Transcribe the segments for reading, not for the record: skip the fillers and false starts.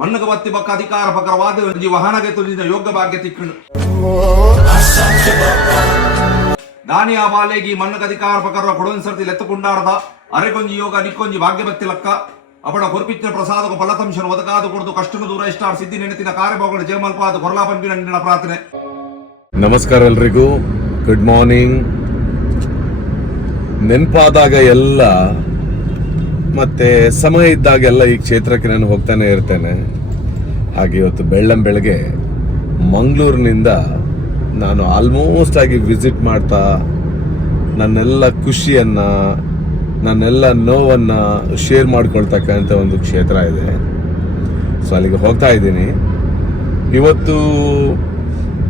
ಮಣ್ಣಗೆ ಬತ್ತಿ ಬಕ್ಕ ಅಧಿಕಾರ ಪಕರವಾದ ವಾಹನಗೆ ತುಳಿದ ಯೋಗ ಭಾಗ್ಯ ತಿಕ್ಕಂಡು ದಾನಿಯ ಬಾಲೆಗಿ ಮಣ್ಣಗೆ ಅಧಿಕಾರ ಪಕರ ಕೊಡೋನ್ ಸರ್ತಿ ಲೆತ್ತುಕೊಂಡಾಡದ ಅರೆಕೊಂಜಿ ಯೋಗ ನಿಕ್ಕೊಂಜಿ ಭಾಗ್ಯ ಭಕ್ತಿ ಲಕ್ಕ ಅಪಡ ಕೊರ್ಪಿತ್ತಿನ ಪ್ರಸಾದಕ ಫಲತಂಶನ ಒದಗಾದು ಕೊಡದು ಕಷ್ಟನ ದೂರ ಇಷ್ಟಾರ್ ಸಿದ್ಧಿ ನೆನತಿನ ಕಾರ್ಯಭಾಗಗಳು ಜಯಮಲ್ಪಾದ ಕೊರಲಾ ಪಂಪಿನ ನಿನ್ನ ಪ್ರಾರ್ಥನೆ. ನಮಸ್ಕಾರ ಎಲ್ರಿಗೂ, ಗುಡ್ ಮಾರ್ನಿಂಗ್. ನೆನಪಾದಾಗ ಎಲ್ಲ ಮತ್ತೆ ಸಮಯ ಇದ್ದಾಗೆಲ್ಲ ಈ ಕ್ಷೇತ್ರಕ್ಕೆ ನಾನು ಹೋಗ್ತಾನೆ ಇರ್ತೇನೆ. ಹಾಗೆ ಇವತ್ತು ಬೆಳ್ಳಂಬೆಳಗ್ಗೆ ಮಂಗಳೂರಿನಿಂದ ನಾನು ಆಲ್ಮೋಸ್ಟ್ ಆಗಿ ವಿಸಿಟ್ ಮಾಡ್ತಾ ನನ್ನೆಲ್ಲ ಖುಷಿಯನ್ನ, ನನ್ನೆಲ್ಲ ನೋವನ್ನ ಶೇರ್ ಮಾಡ್ಕೊಳ್ತಕ್ಕಂಥ ಒಂದು ಕ್ಷೇತ್ರ ಇದೆ. ಸೊ ಅಲ್ಲಿಗೆ ಹೋಗ್ತಾ ಇದ್ದೀನಿ. ಇವತ್ತು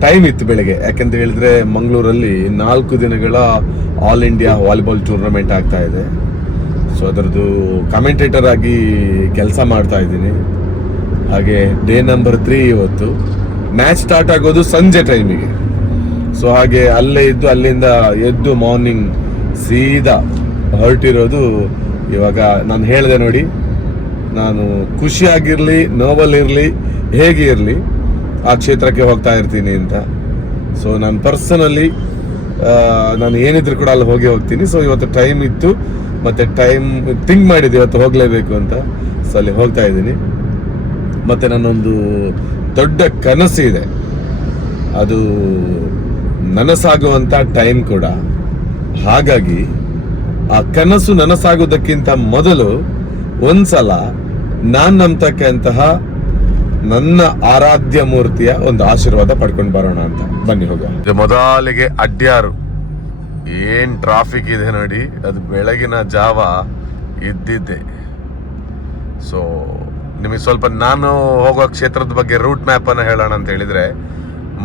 ಟೈಮ್ ಇತ್ತು ಬೆಳಗ್ಗೆ, ಯಾಕಂತ ಹೇಳಿದ್ರೆ ಮಂಗಳೂರಲ್ಲಿ 4 ದಿನಗಳ ಆಲ್ ಇಂಡಿಯಾ ವಾಲಿಬಾಲ್ ಟೂರ್ನಮೆಂಟ್ ಆಗ್ತಾ ಇದೆ. ಸೊ ಅದರದ್ದು ಕಮೆಂಟೇಟರ್ ಆಗಿ ಕೆಲಸ ಮಾಡ್ತಾ ಇದ್ದೀನಿ. ಹಾಗೆ ಡೇ ನಂಬರ್ 3 ಇವತ್ತು. ಮ್ಯಾಚ್ ಸ್ಟಾರ್ಟ್ ಆಗೋದು ಸಂಜೆ ಟೈಮಿಗೆ. ಸೊ ಹಾಗೆ ಅಲ್ಲೇ ಇದ್ದು ಅಲ್ಲಿಂದ ಎದ್ದು ಮಾರ್ನಿಂಗ್ ಸೀದಾ ಹೊರಟಿರೋದು. ಇವಾಗ ನಾನು ಹೇಳಿದೆ ನೋಡಿ, ನಾನು ಖುಷಿಯಾಗಿರಲಿ, ನೋವಲ್ಲಿರಲಿ, ಹೇಗೆ ಇರಲಿ ಆ ಕ್ಷೇತ್ರಕ್ಕೆ ಹೋಗ್ತಾ ಇರ್ತೀನಿ ಅಂತ. ಸೊ ನಾನು ಪರ್ಸನಲಿ ನಾನು ಏನಿದ್ರು ಕೂಡ ಅಲ್ಲಿ ಹೋಗ್ತೀನಿ. ಸೊ ಇವತ್ತು ಟೈಮ್ ಇತ್ತು, ಮತ್ತೆ ಟೈಮ್ ಥಿಂಕ್ ಮಾಡಿದ್ದೆ ಇವತ್ತು ಹೋಗಲೇಬೇಕು ಅಂತ. ಸೊ ಅಲ್ಲಿ ಹೋಗ್ತಾ ಇದ್ದೀನಿ. ಮತ್ತೆ ನನ್ನೊಂದು ದೊಡ್ಡ ಕನಸು ಇದೆ, ಅದು ನನಸಾಗುವಂತ ಟೈಮ್ ಕೂಡ. ಹಾಗಾಗಿ ಆ ಕನಸು ನನಸಾಗೋದಕ್ಕಿಂತ ಮೊದಲು ಒಂದ್ಸಲ ನಾನು ನಂಬತಕ್ಕಂತಹ ನನ್ನ ಆರಾಧ್ಯ ಮೂರ್ತಿಯ ಒಂದು ಆಶೀರ್ವಾದ ಪಡ್ಕೊಂಡು ಬರೋಣ ಅಂತ. ಬನ್ನಿ ಹೋಗ. ಮೊದಲಿಗೆ ಅಡ್ಯಾರು ಏನ್ ಟ್ರಾಫಿಕ್ ಇದೆ ನೋಡಿ, ಅದು ಬೆಳಗಿನ ಜಾವ ಇದ್ದಿದ್ದೆ. ಸೊ ನಿಮಗೆ ಸ್ವಲ್ಪ ನಾನು ಹೋಗೋ ಕ್ಷೇತ್ರದ ಬಗ್ಗೆ ರೂಟ್ ಮ್ಯಾಪ್ ಅನ್ನ ಹೇಳೋಣ ಅಂತ ಹೇಳಿದ್ರೆ,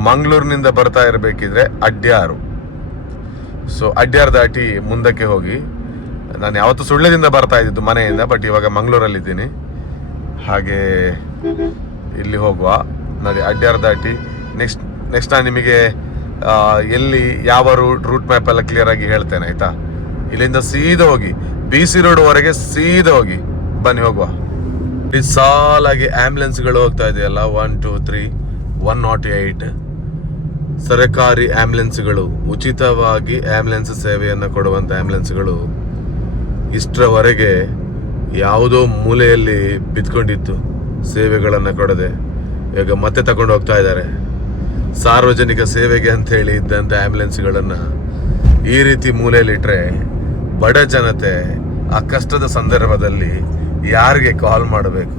ಮಂಗಳೂರಿನಿಂದ ಬರ್ತಾ ಇರಬೇಕಿದ್ರೆ ಅಡ್ಯಾರು. ಸೊ ಅಡ್ಯಾರು ದಾಟಿ ಮುಂದಕ್ಕೆ ಹೋಗಿ, ನಾನು ಯಾವತ್ತು ಸುಳ್ಳ್ಯದಿಂದ ಬರ್ತಾ ಇದ್ದಿದ್ದು ಮನೆಯಿಂದ, ಬಟ್ ಇವಾಗ ಮಂಗಳೂರಲ್ಲಿದ್ದೀನಿ. ಹಾಗೆ ಇಲ್ಲಿ ಹೋಗುವ, ನೋಡಿ ಅಡ್ಯಾರು ದಾಟಿ ನೆಕ್ಸ್ಟ್ ನಾನು ನಿಮಗೆ ಎಲ್ಲಿ ಯಾವ ರೂಟ್ ಮ್ಯಾಪ್ ಎಲ್ಲ ಕ್ಲಿಯರ್ ಆಗಿ ಹೇಳ್ತೇನೆ, ಆಯ್ತಾ? ಇಲ್ಲಿಂದ ಸೀದಾ ಹೋಗಿ BC ರೋಡ್ ವರೆಗೆ ಸೀದಾ ಹೋಗಿ. ಬನ್ನಿ ಹೋಗುವ. ಈ ಸಾಲಾಗಿ ಆಂಬ್ಯುಲೆನ್ಸ್ಗಳು ಹೋಗ್ತಾ ಇದೆಯಲ್ಲ, 1 2 3 108 ಸರ್ಕಾರಿ ಆಂಬ್ಯುಲೆನ್ಸ್ಗಳು, ಉಚಿತವಾಗಿ ಆಂಬ್ಯುಲೆನ್ಸ್ ಸೇವೆಯನ್ನು ಕೊಡುವಂತ ಆಂಬ್ಯುಲೆನ್ಸ್ಗಳು ಇಷ್ಟರವರೆಗೆ ಯಾವುದೋ ಮೂಲೆಯಲ್ಲಿ ಬಿದ್ಕೊಂಡಿತ್ತು, ಸೇವೆಗಳನ್ನು ಕೊಡದೆ. ಈಗ ಮತ್ತೆ ತಗೊಂಡು ಹೋಗ್ತಾ ಇದ್ದಾರೆ. ಸಾರ್ವಜನಿಕ ಸೇವೆಗೆ ಅಂತ ಹೇಳಿ ಇದ್ದಂಥ ಆಂಬ್ಯುಲೆನ್ಸ್ಗಳನ್ನು ಈ ರೀತಿ ಮೂಲೆಯಲ್ಲಿಟ್ಟರೆ ಬಡ ಜನತೆ ಆ ಕಷ್ಟದ ಸಂದರ್ಭದಲ್ಲಿ ಯಾರಿಗೆ ಕಾಲ್ ಮಾಡಬೇಕು?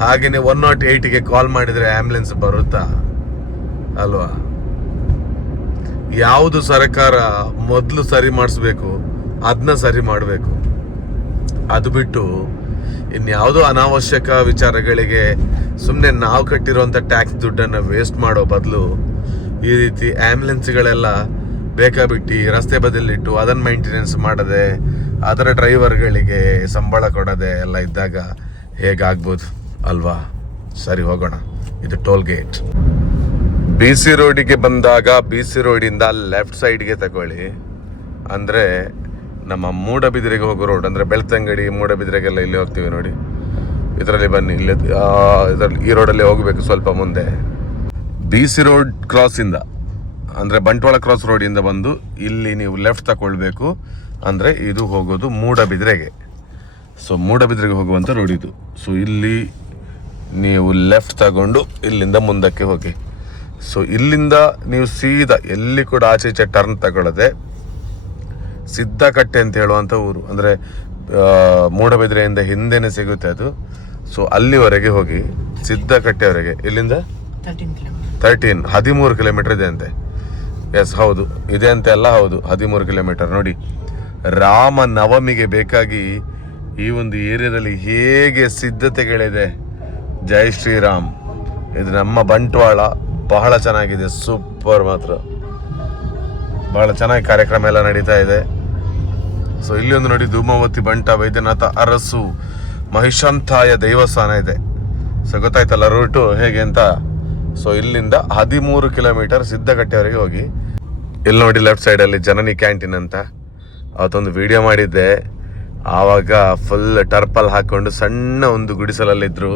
ಹಾಗೆಯೇ 108ಗೆ ಕಾಲ್ ಮಾಡಿದರೆ ಆಂಬ್ಯುಲೆನ್ಸ್ ಬರುತ್ತಾ ಅಲ್ವಾ? ಯಾವುದು ಸರ್ಕಾರ ಮೊದಲು ಸರಿ ಮಾಡಿಸ್ಬೇಕು ಅದನ್ನ ಸರಿ ಮಾಡಬೇಕು. ಅದು ಬಿಟ್ಟು ಇನ್ಯಾವುದೋ ಅನಾವಶ್ಯಕ ವಿಚಾರಗಳಿಗೆ ಸುಮ್ಮನೆ ನಾವು ಕಟ್ಟಿರುವಂಥ ಟ್ಯಾಕ್ಸ್ ದುಡ್ಡನ್ನು ವೇಸ್ಟ್ ಮಾಡೋ ಬದಲು ಈ ರೀತಿ ಆಂಬ್ಯುಲೆನ್ಸ್ಗಳೆಲ್ಲ ಬೇಕಾಬಿಟ್ಟು ರಸ್ತೆ ಬದಿಲಿಟ್ಟು ಅದನ್ನು ಮೇಂಟೆನೆನ್ಸ್ ಮಾಡದೆ, ಅದರ ಡ್ರೈವರ್ಗಳಿಗೆ ಸಂಬಳ ಕೊಡದೆ ಎಲ್ಲ ಇದ್ದಾಗ ಹೇಗಾಗ್ಬೋದು ಅಲ್ವಾ? ಸರಿ, ಹೋಗೋಣ. ಇದು ಟೋಲ್ ಗೇಟ್. BC ರೋಡಿಗೆ ಬಂದಾಗ BC ರೋಡಿಂದ ಲೆಫ್ಟ್ ಸೈಡ್ಗೆ ತಗೊಳ್ಳಿ. ಅಂದರೆ ನಮ್ಮ ಮೂಡಬಿದಿರೆಗೆ ಹೋಗೋ ರೋಡ್, ಅಂದರೆ ಬೆಳ್ತಂಗಡಿ ಮೂಡಬಿದಿರೆಗೆಲ್ಲ ಇಲ್ಲಿ ಹೋಗ್ತೀವಿ ನೋಡಿ, ಇದರಲ್ಲಿ ಬನ್ನಿ. ಇಲ್ಲಿ ಈ ರೋಡಲ್ಲಿ ಹೋಗಬೇಕು. ಸ್ವಲ್ಪ ಮುಂದೆ BC ರೋಡ್ ಕ್ರಾಸಿಂದ, ಅಂದರೆ ಬಂಟ್ವಾಳ ಕ್ರಾಸ್ ರೋಡಿಂದ ಬಂದು ಇಲ್ಲಿ ನೀವು ಲೆಫ್ಟ್ ತಗೊಳ್ಬೇಕು. ಅಂದರೆ ಇದು ಹೋಗೋದು ಮೂಡಬಿದಿರೆಗೆ. ಸೊ ಮೂಡಬಿದಿರೆಗೆ ಹೋಗುವಂಥ ರೋಡ್ ಇದು. ಸೊ ಇಲ್ಲಿ ನೀವು ಲೆಫ್ಟ್ ತಗೊಂಡು ಇಲ್ಲಿಂದ ಮುಂದಕ್ಕೆ ಹೋಗಿ. ಸೊ ಇಲ್ಲಿಂದ ನೀವು ಸೀದಾ ಎಲ್ಲಿ ಕೂಡ ಆಚೆ ಈಚೆ ಟರ್ನ್ ತಗೊಳ್ಳದೆ ಸಿದ್ದಕಟ್ಟೆ ಅಂತ ಹೇಳುವಂಥ ಊರು, ಅಂದರೆ ಮೂಡಬಿದಿರೆಯಿಂದ ಹಿಂದೆನೇ ಸಿಗುತ್ತೆ ಅದು. ಸೊ ಅಲ್ಲಿವರೆಗೆ ಹೋಗಿ, ಸಿದ್ದಕಟ್ಟೆವರೆಗೆ. ಇಲ್ಲಿಂದ 13 ಕಿಲೋಮೀಟರ್ ಇದೆ ಅಂತೆ. ಎಸ್, ಹೌದು, ಇದೆ ಅಂತೆ ಅಲ್ಲ, ಹೌದು, 13 ಕಿಲೋಮೀಟರ್. ನೋಡಿ, ರಾಮ ನವಮಿಗೆ ಬೇಕಾಗಿ ಈ ಒಂದು ಏರಿಯಾದಲ್ಲಿ ಹೇಗೆ ಸಿದ್ಧತೆಗಳಿದೆ. ಜೈ ಶ್ರೀರಾಮ್. ಇದು ನಮ್ಮ ಬಂಟ್ವಾಳ. ಬಹಳ ಚೆನ್ನಾಗಿದೆ, ಸೂಪರ್. ಮಾತ್ರ ಬಹಳ ಚೆನ್ನಾಗಿ ಕಾರ್ಯಕ್ರಮ ಎಲ್ಲ ನಡೀತಾ ಇದೆ. ಸೊ ಇಲ್ಲಿ ಒಂದು ನೋಡಿ, ಧೂಮಾವತಿ ಬಂಟ ವೈದ್ಯನಾಥ ಅರಸು ಮಹಿಷಾಂತಾಯ ದೇವಸ್ಥಾನ ಇದೆ. ಸೊ ಗೊತ್ತಾಯ್ತಲ್ಲ ರೂಟು ಹೇಗೆ ಅಂತ. ಸೊ ಇಲ್ಲಿಂದ 13 ಕಿಲೋಮೀಟರ್ ಸಿದ್ದಕಟ್ಟೆವರೆಗೆ ಹೋಗಿ. ಇಲ್ಲಿ ನೋಡಿ ಲೆಫ್ಟ್ ಸೈಡಲ್ಲಿ ಜನನಿ ಕ್ಯಾಂಟೀನ್ ಅಂತ, ಅವತ್ತೊಂದು ವಿಡಿಯೋ ಮಾಡಿದ್ದೆ. ಆವಾಗ ಫುಲ್ ಟರ್ಪಲ್ ಹಾಕೊಂಡು ಸಣ್ಣ ಒಂದು ಗುಡಿಸಲಲ್ಲಿದ್ದರು.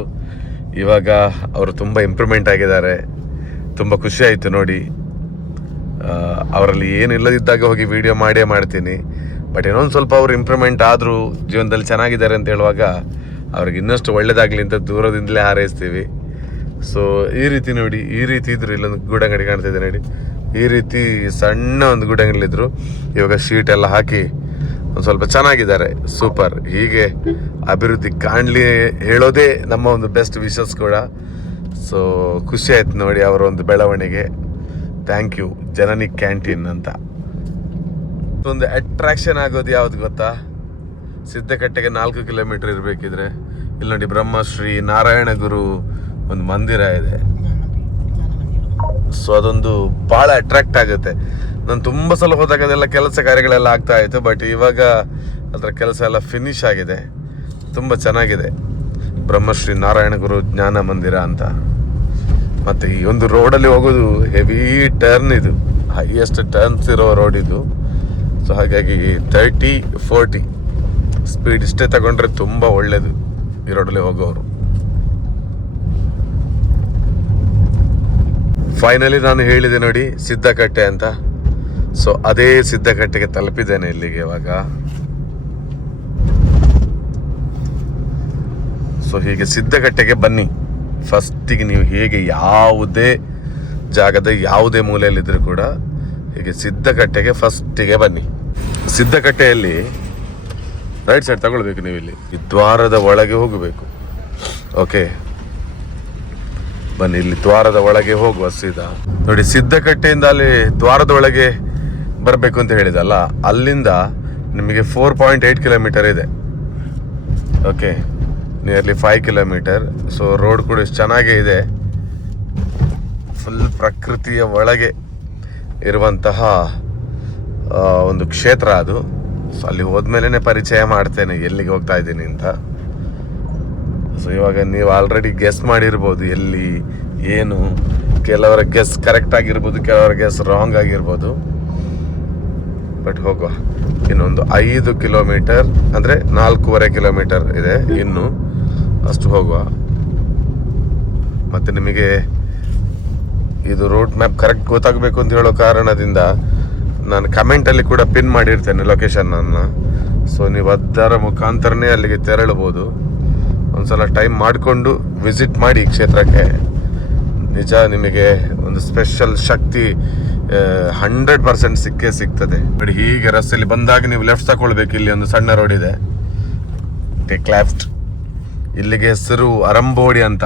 ಇವಾಗ ಅವರು ತುಂಬ ಇಂಪ್ರೂವ್ಮೆಂಟ್ ಆಗಿದ್ದಾರೆ. ತುಂಬ ಖುಷಿ ಆಯಿತು ನೋಡಿ. ಅವರಲ್ಲಿ ಏನಿಲ್ಲದಿದ್ದಾಗ ಹೋಗಿ ವಿಡಿಯೋ ಮಾಡೇ ಮಾಡ್ತೀನಿ. ಬಟ್ ಇನ್ನೊಂದು ಸ್ವಲ್ಪ ಅವರು ಇಂಪ್ರೂವ್ಮೆಂಟ್ ಆದರೂ ಜೀವನದಲ್ಲಿ ಚೆನ್ನಾಗಿದ್ದಾರೆ ಅಂತ ಹೇಳುವಾಗ ಅವ್ರಿಗೆ ಇನ್ನಷ್ಟು ಒಳ್ಳೇದಾಗಲಿ ಅಂತ ದೂರದಿಂದಲೇ ಹಾರೈಸ್ತೀವಿ. ಸೊ ಈ ರೀತಿ ನೋಡಿ, ಈ ರೀತಿ ಇದ್ರು. ಇಲ್ಲೊಂದು ಗೂಡಂಗಡಿ ಕಾಣ್ತಿದೆ ನೋಡಿ, ಈ ರೀತಿ ಸಣ್ಣ ಒಂದು ಗೂಡಂಗಡಿಲಿದ್ರು. ಇವಾಗ ಶೀಟ್ ಎಲ್ಲ ಹಾಕಿ ಒಂದು ಸ್ವಲ್ಪ ಚೆನ್ನಾಗಿದ್ದಾರೆ. ಸೂಪರ್. ಹೀಗೆ ಅಭಿವೃದ್ಧಿ ಕಾಣಲಿ ಹೇಳೋದೇ ನಮ್ಮ ಒಂದು ಬೆಸ್ಟ್ ವಿಶಸ್ ಕೂಡ. ಸೊ ಖುಷಿ ಆಯ್ತು ನೋಡಿ ಅವರ ಒಂದು ಬೆಳವಣಿಗೆ. ಥ್ಯಾಂಕ್ ಯು ಜನನಿ ಕ್ಯಾಂಟೀನ್ ಅಂತ. ಒಂದು ಅಟ್ರಾಕ್ಷನ್ ಆಗೋದು ಯಾವ್ದು ಗೊತ್ತಾ? ಸಿದ್ದಕಟ್ಟೆಗೆ 4 ಕಿಲೋಮೀಟರ್ ಇರಬೇಕಿದ್ರೆ ಇಲ್ಲಿ ನೋಡಿ ಬ್ರಹ್ಮಶ್ರೀ ನಾರಾಯಣ ಗುರು ಒಂದು ಮಂದಿರ ಇದೆ. ಸೊ ಅದೊಂದು ಭಾಳ ಅಟ್ರಾಕ್ಟ್ ಆಗುತ್ತೆ. ನಾನು ತುಂಬ ಸಲ ಹೋದಾಗ ಅದೆಲ್ಲ ಕೆಲಸ ಕಾರ್ಯಗಳೆಲ್ಲ ಆಗ್ತಾ ಇತ್ತು. ಬಟ್ ಇವಾಗ ಅದರ ಕೆಲಸ ಎಲ್ಲ ಫಿನಿಶ್ ಆಗಿದೆ. ತುಂಬ ಚೆನ್ನಾಗಿದೆ. ಬ್ರಹ್ಮಶ್ರೀ ನಾರಾಯಣ ಗುರು ಜ್ಞಾನ ಮಂದಿರ ಅಂತ. ಮತ್ತು ಈ ಒಂದು ರೋಡಲ್ಲಿ ಹೋಗೋದು ಹೆವಿ ಟರ್ನ್, ಇದು ಹೈಯೆಸ್ಟ್ ಟರ್ನ್ಸ್ ಇರೋ ರೋಡ್ ಇದು. ಸೊ ಹಾಗಾಗಿ 30-40 ಸ್ಪೀಡ್ ಇಷ್ಟೇ ತಗೊಂಡ್ರೆ ತುಂಬ ಒಳ್ಳೆಯದು ಈ ರೋಡಲ್ಲಿ ಹೋಗೋರು. ಫೈನಲಿ ನಾನು ಹೇಳಿದೆ ನೋಡಿ ಸಿದ್ದಕಟ್ಟೆ ಅಂತ. ಸೊ ಅದೇ ಸಿದ್ದಕಟ್ಟೆಗೆ ತಲುಪಿದ್ದೇನೆ ಇಲ್ಲಿಗೆ ಇವಾಗ. ಸೊ ಹೀಗೆ ಸಿದ್ದಕಟ್ಟೆಗೆ ಬನ್ನಿ. ಫಸ್ಟಿಗೆ ನೀವು ಹೇಗೆ ಯಾವುದೇ ಜಾಗದ ಯಾವುದೇ ಮೂಲೆಯಲ್ಲಿದ್ದರೂ ಕೂಡ ಹೀಗೆ ಸಿದ್ದಕಟ್ಟೆಗೆ ಫಸ್ಟಿಗೆ ಬನ್ನಿ. ಸಿದ್ದಕಟ್ಟೆಯಲ್ಲಿ ರೈಟ್ ಸೈಡ್ ತಗೊಳ್ಬೇಕು ನೀವು. ಇಲ್ಲಿ ಈ ದ್ವಾರದ ಒಳಗೆ ಹೋಗಬೇಕು. ಓಕೆ ಬನ್ನಿ, ಇಲ್ಲಿ ದ್ವಾರದ ಒಳಗೆ ಹೋಗುವ ಸೀದಾ. ನೋಡಿ ಸಿದ್ದಕಟ್ಟೆಯಿಂದ ಅಲ್ಲಿ ದ್ವಾರದ ಒಳಗೆ ಬರಬೇಕು ಅಂತ ಹೇಳಿದಲ್ಲ, ಅಲ್ಲಿಂದ ನಿಮಗೆ 4.8 ಕಿಲೋಮೀಟರ್ ಇದೆ. Okay, nearly 5 kilometre. So road ಕೂಡ ಎಷ್ಟು ಚೆನ್ನಾಗೇ ಇದೆ. ಫುಲ್ ಪ್ರಕೃತಿಯ ಒಳಗೆ ಇರುವಂತಹ ಒಂದು ಕ್ಷೇತ್ರ ಅದು. ಸೊ ಅಲ್ಲಿ ಹೋದ್ಮೇಲೆ ಪರಿಚಯ ಮಾಡ್ತೇನೆ ಎಲ್ಲಿಗೆ ಹೋಗ್ತಾ ಇದ್ದೀನಿ ಅಂತ. ಸೊ ಇವಾಗ ನೀವು ಆಲ್ರೆಡಿ ಗೆಸ್ ಮಾಡಿರ್ಬೋದು ಎಲ್ಲಿ ಏನು. ಕೆಲವರ ಗೆಸ್ ಕರೆಕ್ಟ್ ಆಗಿರ್ಬೋದು, ಕೆಲವರ ಗೆಸ್ ರಾಂಗ್ ಆಗಿರ್ಬೋದು. ಬಟ್ ಹೋಗುವ. ಇನ್ನೊಂದು 5 ಕಿಲೋಮೀಟರ್ ಅಂದರೆ 4.5 ಕಿಲೋಮೀಟರ್ ಇದೆ ಇನ್ನು. ಅಷ್ಟು ಹೋಗುವ. ಮತ್ತು ನಿಮಗೆ ಇದು ರೋಡ್ ಮ್ಯಾಪ್ ಕರೆಕ್ಟ್ ಗೊತ್ತಾಗಬೇಕು ಅಂತ ಹೇಳೋ ಕಾರಣದಿಂದ ನಾನು ಕಮೆಂಟಲ್ಲಿ ಕೂಡ ಪಿನ್ ಮಾಡಿರ್ತೇನೆ ಲೊಕೇಶನನ್ನು. ಸೊ ನೀವು ಅದರ ಮುಖಾಂತರನೇ ಅಲ್ಲಿಗೆ ತೆರಳಬಹುದು. ಒಂದ್ಸಲ ಟೈಮ್ ಮಾಡಿಕೊಂಡು ವಿಸಿಟ್ ಮಾಡಿ ಕ್ಷೇತ್ರಕ್ಕೆ. ನಿಜ ನಿಮಗೆ ಒಂದು ಸ್ಪೆಷಲ್ ಶಕ್ತಿ 100% ಸಿಕ್ಕೇ ಸಿಗ್ತದೆ. ನೋಡಿ ಹೀಗೆ ರಸ್ತೆಯಲ್ಲಿ ಬಂದಾಗ ನೀವು ಲೆಫ್ಟ್ ತಗೊಳ್ಬೇಕು. ಇಲ್ಲಿ ಒಂದು ಸಣ್ಣ ರೋಡ್ ಇದೆ, ಟೇಕ್ ಲೆಫ್ಟ್. ಇಲ್ಲಿಗೆ ಹೆಸರು ಅರಂಬೋಡಿ ಅಂತ.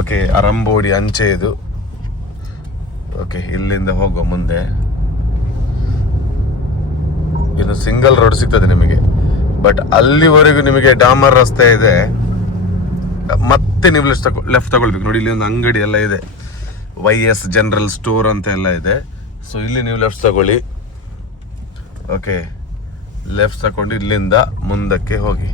ಓಕೆ, ಅರಂಬೋಡಿ ಅಂಚೆ ಇದು. ಓಕೆ, ಇಲ್ಲಿಂದ ಹೋಗುವ ಮುಂದೆ. ಇದು ಸಿಂಗಲ್ ರೋಡ್ ಸಿಗ್ತದೆ ನಿಮಗೆ. ಬಟ್ ಅಲ್ಲಿವರೆಗೂ ನಿಮಗೆ ಡಾಮರ್ ರಸ್ತೆ ಇದೆ. ಮತ್ತೆ ನೀವು ಲೆಫ್ಟ್ ತಗೊಳ್ಬೇಕು. ನೋಡಿ ಇಲ್ಲಿ ಒಂದು ಅಂಗಡಿ ಎಲ್ಲ ಇದೆ, YS ಜನರಲ್ ಸ್ಟೋರ್ ಅಂತ ಎಲ್ಲ ಇದೆ. ಸೊ ಇಲ್ಲಿ ನೀವು ಲೆಫ್ಟ್ ತಗೊಳ್ಳಿ. ಓಕೆ, ಲೆಫ್ಟ್ ತಗೊಂಡು ಇಲ್ಲಿಂದ ಮುಂದಕ್ಕೆ ಹೋಗಿ.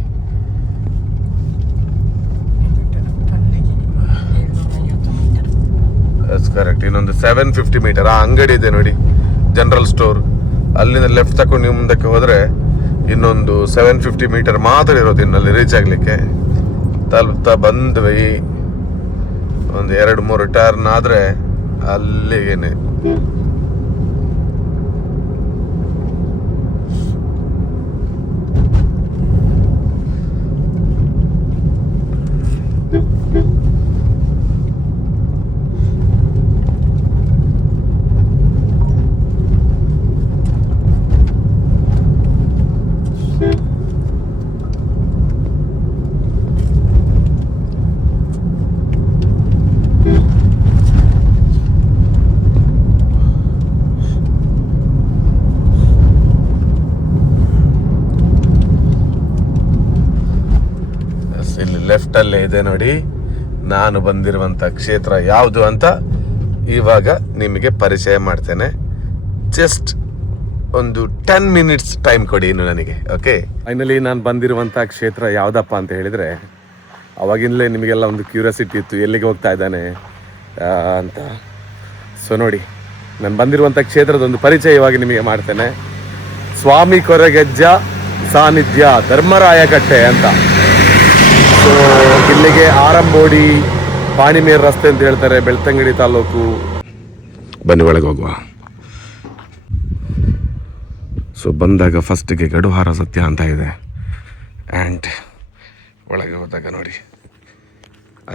ಕರೆಕ್ಟ್. ಇನ್ನೊಂದು 750 ಮೀಟರ್ ಆ ಅಂಗಡಿ ಇದೆ ನೋಡಿ, ಜನರಲ್ ಸ್ಟೋರ್. ಅಲ್ಲಿಂದ ಲೆಫ್ಟ್ ತಕೊಂಡು ನೀವು ಮುಂದಕ್ಕೆ ಹೋದರೆ ಇನ್ನೊಂದು 750 ಮೀಟರ್ ಮಾತ್ರ ಇರೋದು ಇನ್ನಲ್ಲಿ ರೀಚ್ ಆಗಲಿಕ್ಕೆ. ತಲುಪ್ತಾ ಬಂದ್ವಿ. ಒಂದು 2-3 ಟರ್ನ್ ಆದರೆ ಅಲ್ಲಿಗೇನೆ. ಲೆಫ್ಟ್ ಅಲ್ಲೇ ಇದೆ ನೋಡಿ ನಾನು ಬಂದಿರುವಂತ ಕ್ಷೇತ್ರ ಯಾವುದು ಅಂತ ಇವಾಗ ನಿಮಗೆ ಪರಿಚಯ ಮಾಡ್ತೇನೆ. ಜಸ್ಟ್ ಒಂದು 10 ಮಿನಿಟ್ಸ್ ಟೈಮ್ ಕೊಡಿ ಇನ್ನು ನನಗೆ. ಓಕೆ, ಫೈನಲಿ ನಾನು ಬಂದಿರುವಂತ ಕ್ಷೇತ್ರ ಯಾವ್ದಪ್ಪ ಅಂತ ಹೇಳಿದ್ರೆ, ಅವಾಗಿಂದಲೇ ನಿಮಗೆಲ್ಲ ಒಂದು ಕ್ಯೂರಿಯಾಸಿಟಿ ಇತ್ತು ಎಲ್ಲಿಗೆ ಹೋಗ್ತಾ ಇದ್ದಾನೆ ಅಂತ. ಸೊ ನೋಡಿ, ನಾನು ಬಂದಿರುವಂಥ ಕ್ಷೇತ್ರದ ಒಂದು ಪರಿಚಯ ಇವಾಗ ನಿಮಗೆ ಮಾಡ್ತೇನೆ. ಸ್ವಾಮಿ ಕೊರಗಜ್ಜ ಸಾನ್ನಿಧ್ಯ ಧರ್ಮರಾಯ ಕಟ್ಟೆ ಅಂತ. ಸೊ ಇಲ್ಲಿಗೆ ಆರಂಬೋಡಿ ಪಾಣಿಮೇರ್ ರಸ್ತೆ ಅಂತ ಹೇಳ್ತಾರೆ, ಬೆಳ್ತಂಗಡಿ ತಾಲೂಕು. ಬನ್ನಿ ಒಳಗೆ ಹೋಗುವ. ಸೊ ಬಂದಾಗ ಫಸ್ಟಿಗೆ ಗಡುಹಾರ ಸತ್ಯ ಅಂತ ಇದೆ. ಆ್ಯಂಡ್ ಒಳಗೆ ಹೋದಾಗ ನೋಡಿ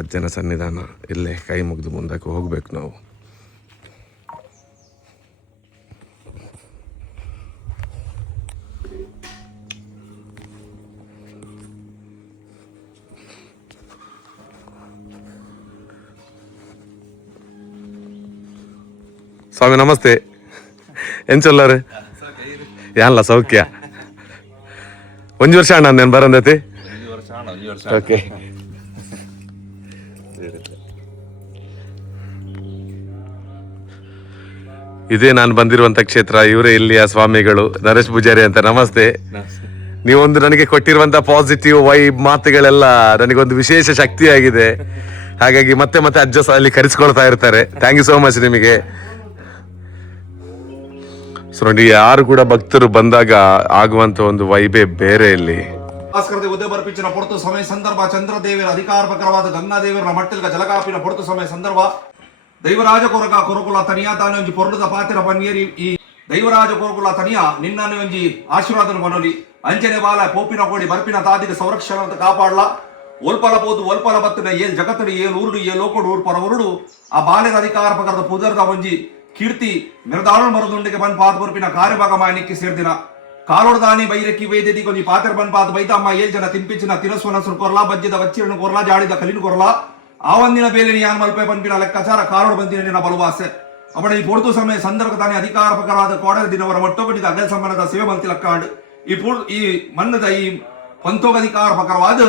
ಅಜ್ಜನ ಸನ್ನಿಧಾನ, ಇಲ್ಲೇ ಕೈ ಮುಗಿದು ಮುಂದಕ್ಕೆ ಹೋಗ್ಬೇಕು ನಾವು. ಸ್ವಾಮಿ ನಮಸ್ತೆ. ಏನ್ ಚೊಲ್ಲಾರೆ ಯಾನ್ಲ ಸೌಖ್ಯ? ಒಂಜಿ ವರ್ಷ ಅಣ್ಣ ನಾನು ಬರಂದತಿ. ಓಕೆ, ಇದೇ ನಾನು ಬಂದಿರುವಂತ ಕ್ಷೇತ್ರ. ಇವರೇ ಇಲ್ಲಿಯ ಸ್ವಾಮಿಗಳು, ನರೇಶ್ ಪೂಜಾರಿ ಅಂತ. ನಮಸ್ತೆ. ನೀವೊಂದು ನನಗೆ ಕೊಟ್ಟಿರುವಂತ ಪಾಸಿಟಿವ್ ವೈಬ್ ಮಾತುಗಳೆಲ್ಲ ನನಗೊಂದು ವಿಶೇಷ ಶಕ್ತಿಯಾಗಿದೆ. ಹಾಗಾಗಿ ಮತ್ತೆ ಮತ್ತೆ ಅಜ್ಜ ಅಲ್ಲಿ ಕರೆಸ್ಕೊಳ್ತಾ ಇರ್ತಾರೆ. ಥ್ಯಾಂಕ್ ಯು ಸೋ ಮಚ್ ನಿಮಗೆ. ಸೊ ನೋಡಿ, ಯಾರು ಕೂಡ ಭಕ್ತರು ಬಂದಾಗ ಆಗುವಂತ ಒಂದು ವೈಬೇ ಬೇರೆ ಇಲ್ಲಿ. ಭಾಸ್ಕರತೆ ಉದಯ ಬರ್ಪಿಚ್ಚಿನ ಪೊರ್ತು ಸಮಯ ಸಂದರ್ಭ, ಚಂದ್ರದೇವರ ಅಧಿಕಾರಪಕರವಾದ ಗಂಗಾದೇವರ ಮಟ್ಟಲ್ಗ ಜಲಕಾಪಿನ ಪೊರ್ತು ಸಮಯ ಸಂದರ್ಭ, ದೈವರಾಜ ಕೊರಕ ಕೊರಕುಲ ತನಿಯ ತಾನೆ ಒಂಜಿ ಪೊರ್ಲದ ಪಾತ್ರ ಪನ್ಯೇರಿ ಈ ದೈವರಾಜ ಕೊರಕುಲ ತನಿಯ ನಿನ್ನನೆ ಒಂಜಿ ಆಶೀರ್ವಾದನ ಬನೋಲಿ ಅಂಚನೆ ಬಾಲ ಪೋಪಿನ ಕೋಡಿ ಬರ್ಪಿನ ತಾದಿಗ ಸಂರಕ್ಷಣ ಅಂತ ಕಾಪಾಡ್ಲ ಒಲ್ಪಲ ಬೋದು ಒಲ್ಪಲ ಬತ್ತಿನ ಏಲ್ ಜಗತ್ತಡಿ ಏಲ್ ಊರುಡು ಏಲ್ ಲೋಕಡು ಊರು ಪರ ಊರುಡು ಆ ಬಾಲ್ಯದ ಅಧಿಕಾರಪಕರದ ಪುದರ್ದ ಒಂಜಿ ಕೀರ್ತಿ ಮಿರದಾಳು ಮರದುಂಡಿಗೆ ಬಂದ್ ಪಾತ್ ಬರ್ಪಿನ ಕಾರ್ಯಭಾಗ ಮಾಯನಿಕ್ಕಿ ಸೇರ್ದಿನ ಕಾಲೋಡ್ದಾನಿ ಬೈರಕ್ಕಿ ವೈದ್ಯದಿ ಕೊಂಚಿ ಪಾತ್ರ ಬಂದ್ ಪಾತ್ ಬೈತಮ್ಮ ಏಲ್ ಜನ ತಿಂಪಿಚ್ಚಿನ ತಿರಸ್ವನಸರು ಕೊರ್ಲಾ ಬಜ್ಜಿದ ವಚ್ಚಿರನ್ನು ಕೊರ್ಲಾ ಜಾಡಿದ ಕಲಿನ ಕೊರ್ಲಾ ಆವಂದಿನ ಬೇಲಿನ ಯಾನ್ ಮಲ್ಪೆ ಪಂಪಿನ ಲೆಕ್ಕಾಚಾರ ಕಾಲೋಡ್ ಬಂದಿನ ನಿನ್ನ ಬಲವಾಸೆ ಅವಳ ಈ ಪೊರ್ತು ಸಮಯ ಸಂದರ್ಭ ತಾನೇ ಅಧಿಕಾರಪಕರಾದ ಕೋಡದ ದಿನವರ ಒಟ್ಟೊಗಟಿದ ಅಗಲ್ ಸಂಬಂಧದ ಸೇವೆ ಬಂತಿ ಲಕ್ಕಾಂಡ್ ಈ ಮನ್ನದ ಈ ಪಂತೋಗಧಿಕಾರಪಕರವಾದ